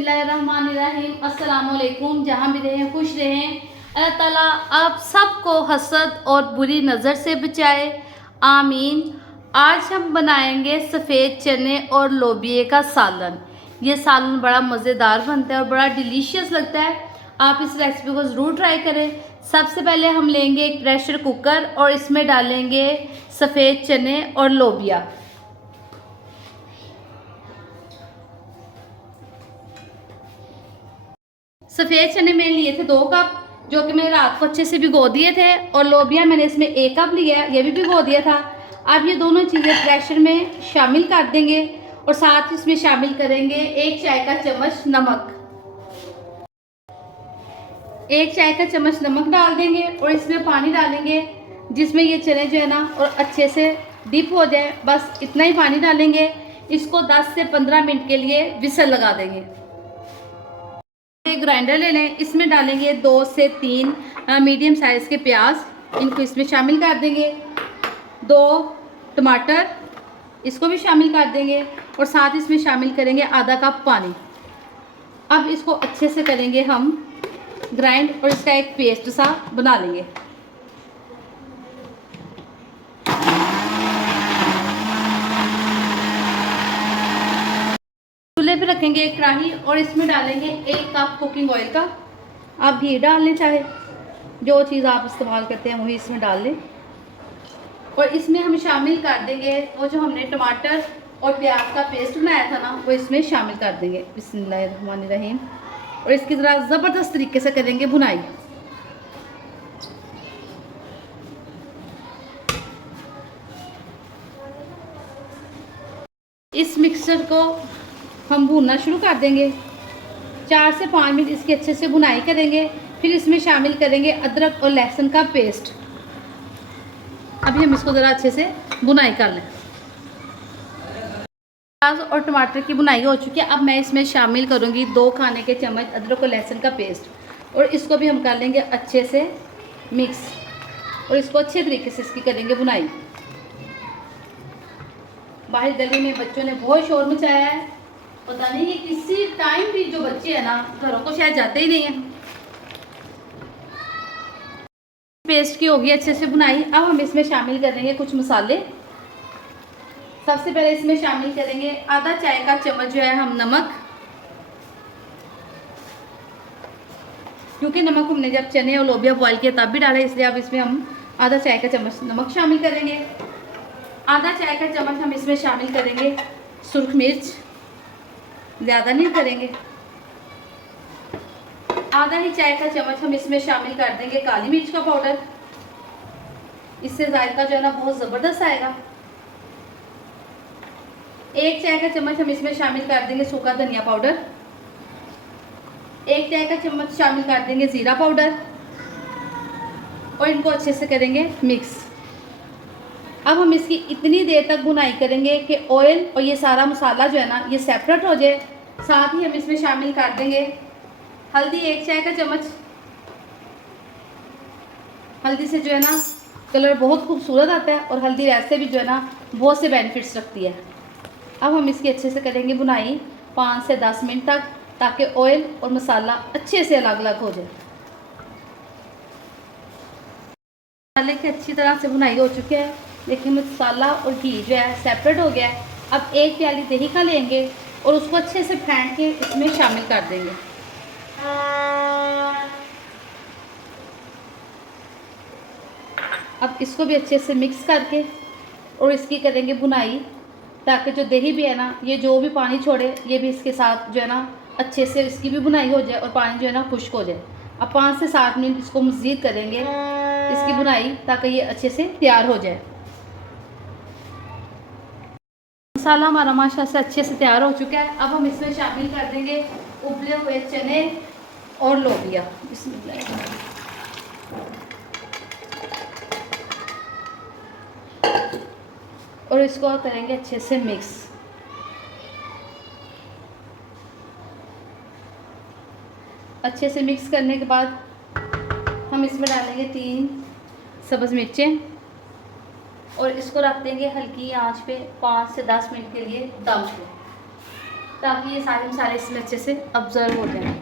बिस्मिल्लाहिर्रहमानिर्रहीम। अस्सलामुअलैकुम। जहाँ भी रहें खुश रहें। अल्लाह ताला आप सबको हसद और बुरी नज़र से बचाए, आमीन। आज हम बनाएंगे सफ़ेद चने और लोबिये का सालन। ये सालन बड़ा मज़ेदार बनता है और बड़ा डिलीशियस लगता है। आप इस रेसिपी को ज़रूर ट्राई करें। सबसे पहले हम लेंगे एक प्रेशर कुकर और इसमें डालेंगे सफ़ेद चने और लोबिया। सफ़ेद चने मैंने लिए थे 2 कप, जो कि मैंने रात को अच्छे से भिगो दिए थे, और लोबिया मैंने इसमें 1 कप लिया, ये भी भिगो दिया था। अब ये दोनों चीज़ें प्रेशर में शामिल कर देंगे और साथ इसमें शामिल करेंगे 1 चाय का चम्मच नमक। 1 चाय का चम्मच नमक डाल देंगे और इसमें पानी डालेंगे जिसमें ये चने जो है ना और अच्छे से डिप हो जाए। बस इतना ही पानी डालेंगे। इसको 10 से 15 मिनट के लिए विसल लगा देंगे। एक ग्राइंडर ले लें, इसमें डालेंगे 2 से 3 मीडियम साइज़ के प्याज, इनको इसमें शामिल कर देंगे। 2 टमाटर, इसको भी शामिल कर देंगे और साथ इसमें शामिल करेंगे आधा कप पानी। अब इसको अच्छे से करेंगे हम ग्राइंड और इसका एक पेस्ट सा बना लेंगे। चूल्हे पे रखेंगे एक कढ़ाई और इसमें डालेंगे 1 कप कुकिंग ऑयल का। आप घी डाल लें, चाहे जो चीज़ आप इस्तेमाल करते हैं वही इसमें डाल लें। और इसमें हम शामिल कर देंगे वो जो हमने टमाटर और प्याज का पेस्ट बनाया था ना, वो इसमें शामिल कर देंगे। बिस्मिल्लाहिर्रहमानिर्रहीम। और इसकी ज़रा ज़बरदस्त तरीके से करेंगे भुनाई। इस मिक्सचर को हम भूनना शुरू कर देंगे। 4 से 5 मिनट इसकी अच्छे से भुनाई करेंगे। फिर इसमें शामिल करेंगे अदरक और लहसुन का पेस्ट। अभी हम इसको ज़रा अच्छे से भुनाई कर लें। प्याज और टमाटर की भुनाई हो चुकी है। अब मैं इसमें शामिल करूंगी 2 खाने के चम्मच अदरक और लहसुन का पेस्ट और इसको भी हम कर लेंगे अच्छे से मिक्स और इसको अच्छे तरीके से इसकी करेंगे भुनाई। बाहर गली में बच्चों ने बहुत शोर मचाया है। पता नहीं ये किसी टाइम भी जो बच्चे हैं ना घरों को शायद जाते ही नहीं है। पेस्ट की होगी अच्छे से भुनाई। अब हम इसमें शामिल करेंगे कुछ मसाले। सबसे पहले इसमें शामिल करेंगे आधा चाय का चम्मच जो है हम नमक, क्योंकि नमक हमने जब चने और लोबिया बॉईल किया तब भी डाला, इसलिए अब इसमें हम आधा चाय का चम्मच नमक शामिल करेंगे। आधा चाय का चम्मच हम इसमें शामिल करेंगे सुर्ख मिर्च, ज़्यादा नहीं करेंगे। आधा ही चाय का चम्मच हम इसमें शामिल कर देंगे काली मिर्च का पाउडर, इससे जायका जो है ना बहुत ज़बरदस्त आएगा। 1 चाय का चम्मच हम इसमें शामिल कर देंगे सूखा धनिया पाउडर। 1 चाय का चम्मच शामिल कर देंगे ज़ीरा पाउडर और इनको अच्छे से करेंगे मिक्स। अब हम इसकी इतनी देर तक भुनाई करेंगे कि ऑयल और ये सारा मसाला जो है ना ये सेपरेट हो जाए। साथ ही हम इसमें शामिल कर देंगे हल्दी, 1 चाय का चम्मच। हल्दी से जो है ना कलर बहुत खूबसूरत आता है और हल्दी वैसे भी जो है ना बहुत से बेनिफिट्स रखती है। अब हम इसकी अच्छे से करेंगे भुनाई 5 से 10 मिनट तक, ताकि ऑयल और मसाला अच्छे से अलग अलग हो जाए। मसाले की अच्छी तरह से भुनाई हो चुकी है, लेकिन मसाला और घी जो है सेपरेट हो गया है। अब 1 प्याली दही का लेंगे और उसको अच्छे से फेंट के इसमें शामिल कर देंगे। अब इसको भी अच्छे से मिक्स करके और इसकी करेंगे भुनाई, ताकि जो दही भी है ना ये जो भी पानी छोड़े ये भी इसके साथ जो है ना अच्छे से इसकी भी भुनाई हो जाए और पानी जो है ना खुश्क हो जाए। अब 5 से 7 मिनट इसको मज़ीद करेंगे इसकी भुनाई, ताकि ये अच्छे से तैयार हो जाए। मसाला हमारा माशा से अच्छे से तैयार हो चुका है। अब हम इसमें शामिल कर देंगे उबले हुए चने और लोबिया। और इसको करेंगे अच्छे से मिक्स। अच्छे से मिक्स करने के बाद हम इसमें डालेंगे 3 सब्ज़ मिर्चें और इसको रख देंगे हल्की आंच पे 5 से 10 मिनट के लिए दम पे। ताकि ये सारे मसाले इसमें अच्छे से अब्जर्व हो जाएं।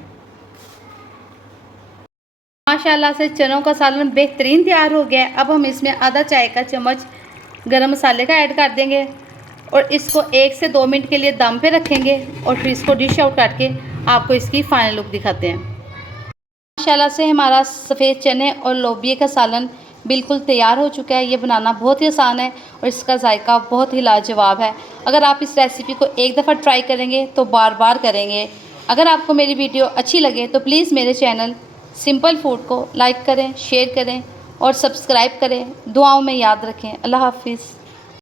माशाल्लाह से चनों का सालन बेहतरीन तैयार हो गया है। अब हम इसमें आधा चाय का चम्मच गरम मसाले का ऐड कर देंगे और इसको 1 से 2 मिनट के लिए दम पे रखेंगे और फिर इसको डिश आउट करके आपको इसकी फाइनल लुक दिखाते हैं। माशाल्लाह से हमारा सफ़ेद चने और लोबिये का सालन बिल्कुल तैयार हो चुका है। ये बनाना बहुत ही आसान है और इसका जायका बहुत ही लाजवाब है। अगर आप इस रेसिपी को एक दफ़ा ट्राई करेंगे तो बार बार करेंगे। अगर आपको मेरी वीडियो अच्छी लगे तो प्लीज़ मेरे चैनल सिंपल फूड को लाइक करें, शेयर करें और सब्सक्राइब करें। दुआओं में याद रखें। अल्लाह हाफिज़।